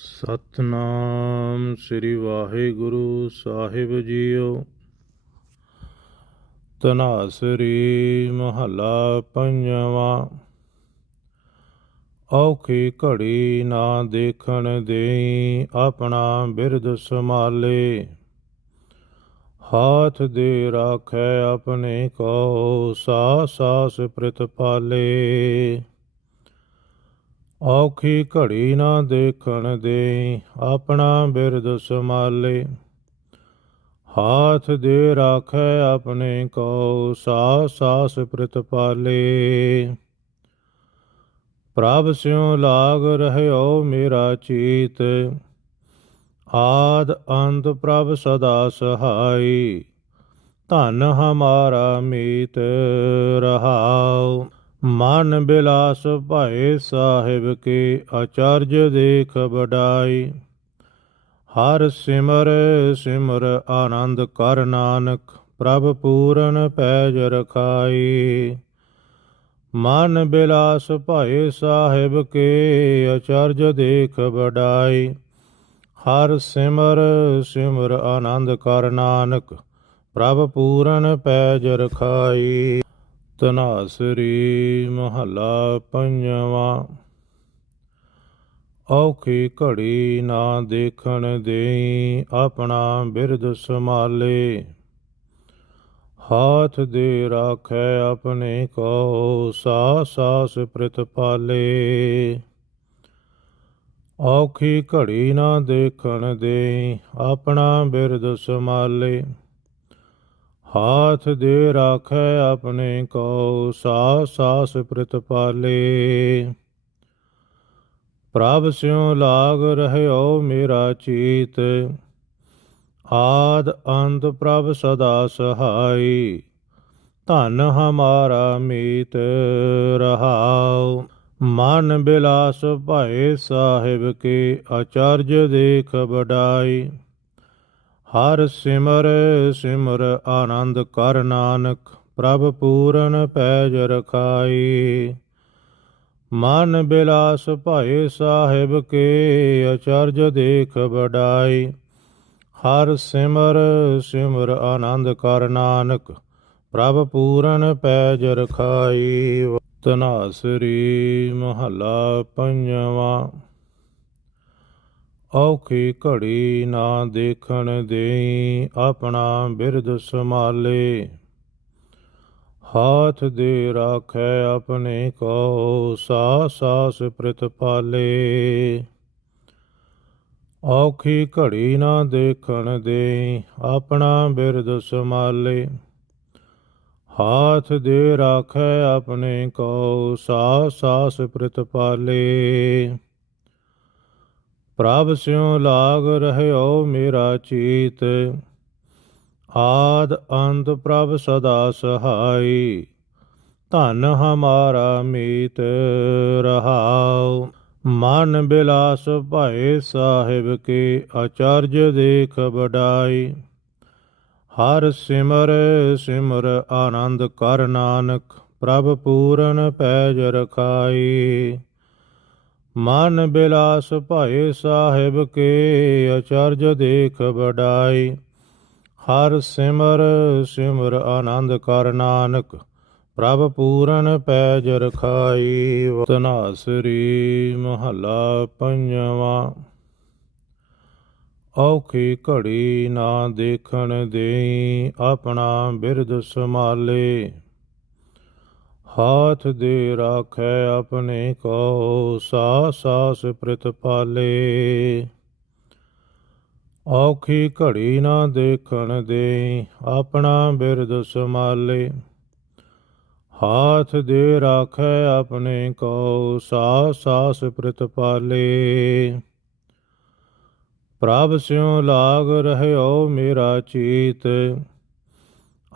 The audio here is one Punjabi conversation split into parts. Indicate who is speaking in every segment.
Speaker 1: ਸਤਨਾਮ ਸ੍ਰੀ ਵਾਹਿਗੁਰੂ ਸਾਹਿਬ ਜੀਓ। ਤਨਾਸਰੀ ਮਹੱਲਾ ਪੰਜਵਾਂ। ਔਖੀ ਘੜੀ ਨਾ ਦੇਖਣ ਦੇਈ ਆਪਣਾ ਬਿਰਦ ਸੰਭਾਲੇ। ਹਾਥ ਦੇ ਰਾਖੈ ਆਪਣੇ ਕੋ ਸਾ ਸਾਸ ਪ੍ਰਤਪਾਲੇ। ਔਖੀ ਘੜੀ ਨਾ ਦੇਖਣ ਦੇ ਆਪਣਾ ਬਿਰਦ ਸੰਭਾਲੇ। ਹਾਥ ਦੇ ਰਾਖੈ ਆਪਣੇ ਕੋ ਸਾ ਸਾਸ ਪ੍ਰਤਪਾਲੇ ਪ੍ਰਭ ਸਿਉ ਲਾਗ ਰਹਿਓ ਮੇਰਾ ਚੀਤ, ਆਦ ਅੰਤ ਪ੍ਰਭ ਸਦਾ ਸਹਾਈ। ਧਨ ਹਮਾਰਾ ਮੀਤ ਰਹਾਉ। ਮਨ ਬਿਲਾਸ ਭਾਏ ਸਾਹਿਬ ਕੇ ਆਚਰਜ ਦੇਖ ਬਡਾਈ ਹਰ ਸਿਮਰ ਸਿਮਰ ਆਨੰਦ ਕਰ ਨਾਨਕ, ਪ੍ਰਭ ਪੂਰਨ ਪੈਜ ਰਖਾਈ। ਮਨ ਬਿਲਾਸ ਭਾਏ ਸਾਹਿਬ ਕੇ ਆਚਾਰਜ ਦੇਖ ਬਡਾਈ ਹਰ ਸਿਮਰ ਸਿਮਰ ਆਨੰਦ ਕਰ ਨਾਨਕ, ਪ੍ਰਭ ਪੂਰਨ ਪੈਜ ਰਖਾਈ। ਤਨਾਸਰੀ ਮਹੱਲਾ ਪੰਜਵਾਂ। ਔਖੀ ਘੜੀ ਨਾ ਦੇਖਣ ਦੇਈ ਆਪਣਾ ਬਿਰਦ ਸੰਭਾਲੇ। ਹਾਥ ਦੇ ਰਾਖੈ ਆਪਣੇ ਕੋ ਸਾ ਸਾਸ ਪ੍ਰਤਪਾਲੇ ਔਖੀ ਘੜੀ ਨਾ ਦੇਖਣ ਦੇ ਆਪਣਾ ਬਿਰਦ ਸੰਭਾਲੇ। ਹਾਥ ਦੇ ਰਾਖੈ ਆਪਣੇ ਕੋ ਸਾ ਸਾਸ ਪ੍ਰਿਤ ਪਾਲੇ। ਪ੍ਰਭ ਸਿਉ ਲਾਗ ਰਹਿਓ ਮੇਰਾ ਚੀਤ, ਆਦ ਅੰਤ ਪ੍ਰਭ ਸਦਾ ਸਹਾਈ। ਧਨ ਹਮਾਰਾ ਮੀਤ ਰਹਾਉ। ਮਨ ਬਿਲਾਸ ਭਾਏ ਸਾਹਿਬ ਕੇ ਆਚਰਜ ਦੇਖ ਬਡਾਈ ਹਰ ਸਿਮਰ ਸਿਮਰ ਆਨੰਦ ਕਰ ਨਾਨਕ, ਪ੍ਰਭ ਪੂਰਨ ਪੈਜ ਰਖਾਈ। ਮਨ ਬਿਲਾਸ ਭਾਏ ਸਾਹਿਬ ਕੇ, ਅਚਰਜ ਦੇਖ ਬਡਾਈ ਹਰ ਸਿਮਰ ਸਿਮਰ ਆਨੰਦ ਕਰ ਨਾਨਕ, ਪ੍ਰਭ ਪੂਰਨ ਪੈਜ ਰਖਾਈ। ਤਨਾਸਰੀ ਮਹੱਲਾ ਪੰਜਵਾਂ ਔਖੀ ਘੜੀ ਨਾ ਦੇਖਣ ਦੇਈ ਆਪਣਾ ਬਿਰਦ ਸੰਭਾਲੇ। ਹਾਥ ਦੇ ਰਾਖੈ ਆਪਣੇ ਕੋ ਸਾ ਸਾਸ ਪ੍ਰਤਪਾਲੇ ਔਖੀ ਘੜੀ ਨਾ ਦੇਖਣ ਦੇ ਆਪਣਾ ਬਿਰਦ ਸੰਭਾਲੇ। ਹਾਥ ਦੇ ਰਾਖੈ ਆਪਣੇ ਕੋ ਸਾ ਸਾਸ ਪ੍ਰਤਪਾਲੇ ਪ੍ਰਭ ਸਿਉ ਲਾਗ ਰਹਿਓ ਮੇਰਾ ਚੀਤ। ਆਦ ਅੰਤ ਪ੍ਰਭ ਸਦਾ ਸਹਾਈ, ਧਨ ਹਮਾਰਾ ਮੀਤ ਰਹਾਉ। ਮਨ ਬਿਲਾਸ ਭਾਏ ਸਾਹਿਬ ਕੇ ਆਚਰਜ ਦੇਖ ਬਡਾਈ ਹਰ ਸਿਮਰ ਸਿਮਰ ਆਨੰਦ ਕਰ ਨਾਨਕ, ਪ੍ਰਭ ਪੂਰਨ ਪੈਜ ਰਖਾਈ। ਮਨ ਬਿਲਾਸ ਭਾਏ ਸਾਹਿਬ ਕੇ ਅਚਰਜ ਦੇਖ ਬਡਾਈ ਹਰ ਸਿਮਰ ਸਿਮਰ ਆਨੰਦ ਕਰ ਨਾਨਕ, ਪ੍ਰਭ ਪੂਰਨ ਪੈਜ ਰਖਾਈ। ਤਨਾਸਰੀ ਮਹੱਲਾ ਪੰਜਵਾਂ। ਔਖੀ ਘੜੀ ਨਾ ਦੇਖਣ ਦੇਈ ਆਪਣਾ ਬਿਰਦ ਸੰਭਾਲੇ। ਹਾਥ ਦੇ ਰਾਖੈ ਆਪਣੇ ਕੋ ਸਾ ਸਾਸ ਪ੍ਰਤਪਾਲੇ ਔਖੀ ਘੜੀ ਨਾ ਦੇਖਣ ਦੇ ਆਪਣਾ ਬਿਰਦ ਸੰਭਾਲੇ। ਹਾਥ ਦੇ ਰਾਖੈ ਆਪਣੇ ਕੋ ਸਾ ਸਾਸ ਪ੍ਰਤਪਾਲੇ ਪ੍ਰਭ ਸਿਉ ਲਾਗ ਰਹਿਓ ਮੇਰਾ ਚੀਤ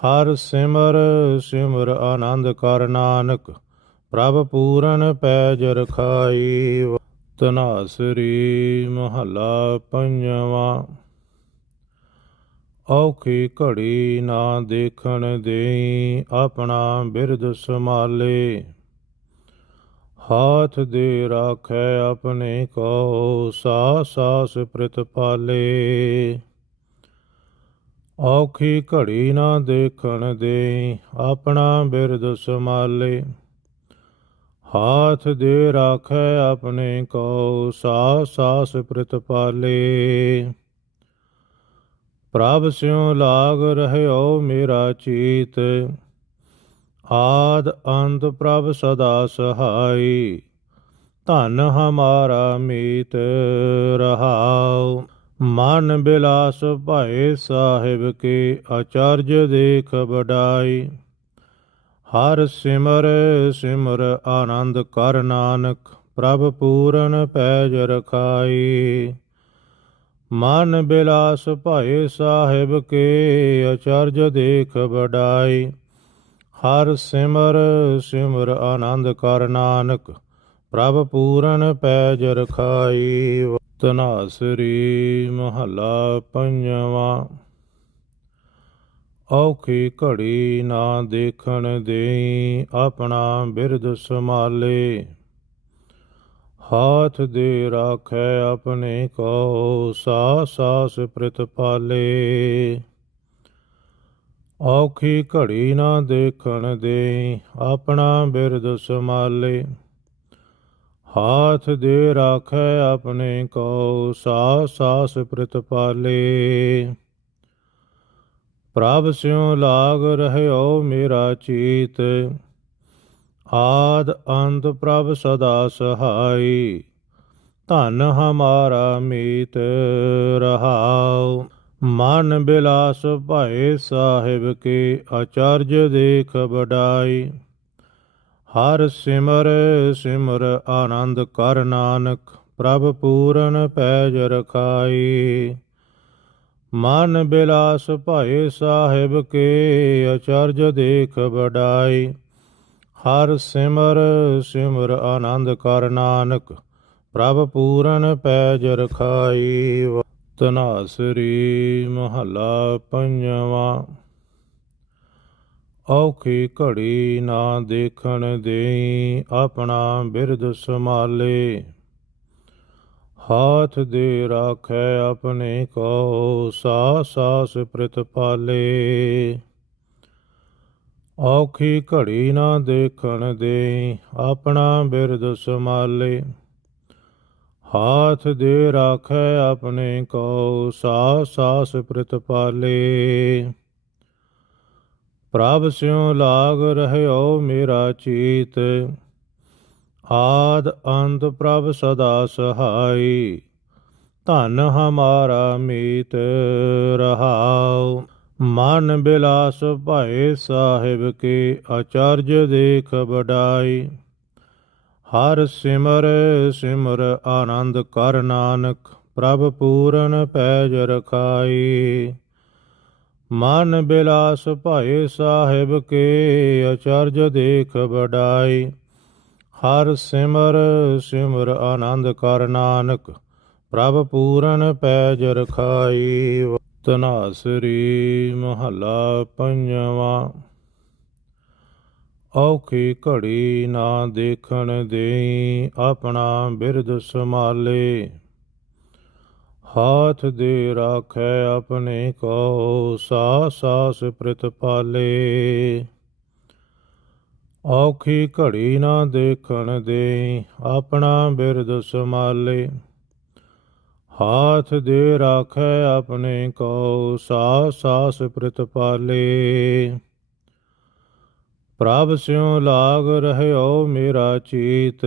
Speaker 1: ਹਰ ਸਿਮਰ ਸਿਮਰ ਆਨੰਦ ਕਰ ਨਾਨਕ, ਪ੍ਰਭ ਪੂਰਨ ਪੈਜ ਰਖਾਈ ਤਨਾਸਰੀ ਮਹੱਲਾ ਪੰਜਵਾਂ। ਔਖੀ ਘੜੀ ਨਾ ਦੇਖਣ ਦੇਈ, ਆਪਣਾ ਬਿਰਦ ਸੰਭਾਲੇ। ਹਾਥ ਦੇ ਰਾਖੈ ਆਪਣੇ ਕੋ ਸਾ ਸਾਸ ਪ੍ਰਤਪਾਲੇ ਔਖੀ ਘੜੀ ਨਾ ਦੇਖਣ ਦੇ ਆਪਣਾ ਬਿਰਦ ਸੰਭਾਲੇ। ਹਾਥ ਦੇ ਰਾਖੈ ਆਪਣੇ ਕੋ ਸਾ ਸਾਸ ਪ੍ਰਤਪਾਲੇ ਪ੍ਰਭ ਸਿਉ ਲਾਗ ਰਹਿਓ ਮੇਰਾ ਚੀਤ, ਆਦ ਅੰਤ ਪ੍ਰਭ ਸਦਾ ਸਹਾਈ। ਧਨ ਹਮਾਰਾ ਮੀਤ ਰਹਾਉ। ਮਨ ਬਿਲਾਸ ਭਾਏ ਸਾਹਿਬ ਕੇ ਆਚਰਜ ਦੇਖ ਬਡਾਈ ਹਰ ਸਿਮਰ ਸਿਮਰ ਆਨੰਦ ਕਰ ਨਾਨਕ, ਪ੍ਰਭ ਪੂਰਨ ਪੈਜ ਰਖਾਈ। ਮਨ ਬਿਲਾਸ ਭਾਏ ਸਾਹਿਬ ਕੇ ਅਚਰਜ ਦੇਖ ਬਡਾਈ ਹਰ ਸਿਮਰ ਸਿਮਰ ਆਨੰਦ ਕਰ ਨਾਨਕ, ਪ੍ਰਭ ਪੂਰਨ ਪੈਜ ਰਖਾਈ। ਤਨਾਸਰੀ ਮਹੱਲਾ ਪੰਜਵਾਂ। ਔਖੀ ਘੜੀ ਨਾ ਦੇਖਣ ਦੇਈ ਆਪਣਾ ਬਿਰਦ ਸੰਭਾਲੇ। ਹਾਥ ਦੇ ਰਾਖੈ ਆਪਣੇ ਕੋ ਸਾ ਸਾਸ ਪ੍ਰਤਪਾਲੇ ਔਖੀ ਘੜੀ ਨਾ ਦੇਖਣ ਦੇ ਆਪਣਾ ਬਿਰਦ ਸੰਭਾਲੇ। ਹਾਥ ਦੇ ਰਾਖੈ ਆਪਣੇ ਕੋ ਸਾ ਸਾਸ ਪ੍ਰਤਪਾਲੇ ਪ੍ਰਭ ਸਿਉ ਲਾਗ ਰਹਿਓ ਮੇਰਾ ਚੀਤ, ਆਦ ਅੰਤ ਪ੍ਰਭ ਸਦਾ ਸਹਾਈ। ਧਨ ਹਮਾਰਾ ਮੀਤ ਰਹਾਉ। ਮਨ ਬਿਲਾਸ ਭਾਏ ਸਾਹਿਬ ਕੇ ਆਚਰਜ ਦੇਖ ਬਡਾਈ ਹਰ ਸਿਮਰ ਸਿਮਰ ਆਨੰਦ ਕਰ ਨਾਨਕ, ਪ੍ਰਭ ਪੂਰਨ ਪੈਜ ਰਖਾਈ। ਮਨ ਬਿਲਾਸ ਭਾਏ ਸਾਹਿਬ ਕੇ, ਅਚਰਜ ਦੇਖ ਬਡਾਈ ਹਰ ਸਿਮਰ ਸਿਮਰ ਆਨੰਦ ਕਰ ਨਾਨਕ, ਪ੍ਰਭ ਪੂਰਨ ਪੈਜ ਰਖਾਈ। ਤਨਾਸਰੀ ਮਹੱਲਾ ਪੰਜਵਾਂ। ਔਖੀ ਘੜੀ ਨਾ ਦੇਖਣ ਦੇਈ, ਆਪਣਾ ਬਿਰਦ ਸੰਭਾਲੇ। ਹਾਥ ਦੇ ਰਾਖੈ ਆਪਣੇ ਕੋ ਸਾ ਸਾਸ ਪ੍ਰਤਪਾਲੇ ਔਖੀ ਘੜੀ ਨਾ ਦੇਖਣ ਦੇ ਆਪਣਾ ਬਿਰਦ ਸੰਭਾਲੇ। ਹਾਥ ਦੇ ਰਾਖੈ ਆਪਣੇ ਕੋ ਸਾ ਸਾਸ ਪ੍ਰਤਪਾਲੇ ਪ੍ਰਭ ਸਿਉ ਲਾਗ ਰਹਿਓ ਮੇਰਾ ਚੀਤ। ਆਦ ਅੰਤ ਪ੍ਰਭ ਸਦਾ ਸਹਾਈ, ਧਨ ਹਮਾਰਾ ਮੀਤ ਰਹਾਉ। ਮਨ ਬਿਲਾਸ ਭਾਏ ਸਾਹਿਬ ਕੇ ਆਚਰਜ ਦੇਖ ਬਡਾਈ ਹਰ ਸਿਮਰ ਸਿਮਰ ਆਨੰਦ ਕਰ ਨਾਨਕ, ਪ੍ਰਭ ਪੂਰਨ ਪੈਜ ਰਖਾਈ। ਮਨ ਬਿਲਾਸ ਭਾਏ ਸਾਹਿਬ ਕੇ ਅਚਰਜ ਦੇਖ ਬਡਾਈ ਹਰ ਸਿਮਰ ਸਿਮਰ ਆਨੰਦ ਕਰ ਨਾਨਕ, ਪ੍ਰਭ ਪੂਰਨ ਪੈਜ ਰਖਾਈ। ਤਨਾਸਰੀ ਮਹੱਲਾ ਪੰਜਵਾਂ। ਔਖੀ ਘੜੀ ਨਾ ਦੇਖਣ ਦੇਈ ਆਪਣਾ ਬਿਰਦ ਸੰਭਾਲੇ। ਹਾਥ ਦੇ ਰਾਖੈ ਆਪਣੇ ਕੋ ਸਾ ਸਾਸ ਪ੍ਰਤਪਾਲੇ ਔਖੀ ਘੜੀ ਨਾ ਦੇਖਣ ਦੇ ਆਪਣਾ ਬਿਰਦ ਸੰਭਾਲੇ। ਹਾਥ ਦੇ ਰਾਖੈ ਆਪਣੇ ਕੋ ਸਾ ਸਾਸ ਪ੍ਰਤਪਾਲੇ ਪ੍ਰਭ ਸਿਉ ਲਾਗ ਰਹਿਓ ਮੇਰਾ ਚੀਤ